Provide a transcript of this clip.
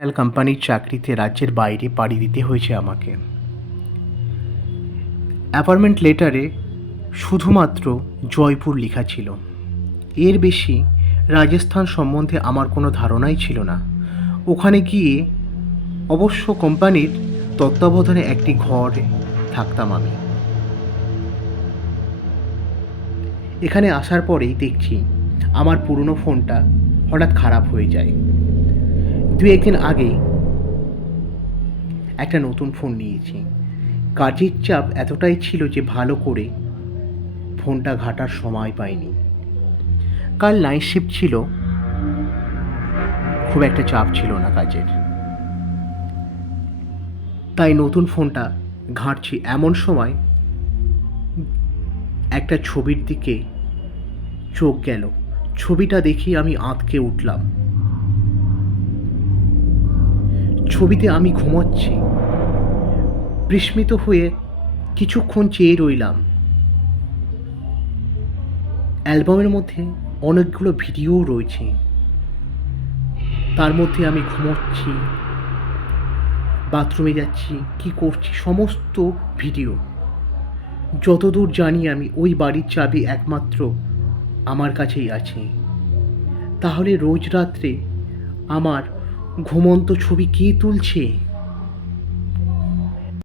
এল কোম্পানির চাকরিতে রাজ্যের বাইরে পাড়ি দিতে হয়েছে আমাকে। অ্যাপয়েন্টমেন্ট লেটারে শুধুমাত্র জয়পুর লেখা ছিল। এর বেশি রাজস্থান সম্বন্ধে আমার কোনো ধারণাই ছিল না। ওখানে গিয়ে অবশ্য কোম্পানির তত্ত্বাবধানে একটি ঘরে থাকতাম আমি। এখানে আসার পরেই দেখছি আমার পুরনো ফোনটা হঠাৎ খারাপ হয়ে যায়। দু একদিন আগে একটা নতুন ফোন নিয়েছি। কাজের চাপ এতটাই ছিল যে ভালো করে ফোনটা ঘাটার সময় পাইনি। কাল নাইট শিফট ছিল। খুব একটা চাপ ছিল না কাজের। তাই নতুন ফোনটা ঘাঁটছি এমন সময় একটা ছবির দিকে চোখ গেল। ছবিটা দেখি আমি আঁতকে উঠলাম। ছবিতে আমি ঘুমোচ্ছি। বিস্মিত হয়ে কিছুক্ষণ চেয়ে রইলাম। অ্যালবামের মধ্যে অনেকগুলো ভিডিও রয়েছে। তার মধ্যে আমি ঘুমোচ্ছি, বাথরুমে যাচ্ছি, কি করছি, সমস্ত ভিডিও। যতদূর জানি আমি ওই বাড়ির চাবি একমাত্র আমার কাছেই আছে। তাহলে রোজ রাত্রে আমার ঘুমন্ত ছবি কে তুলছে?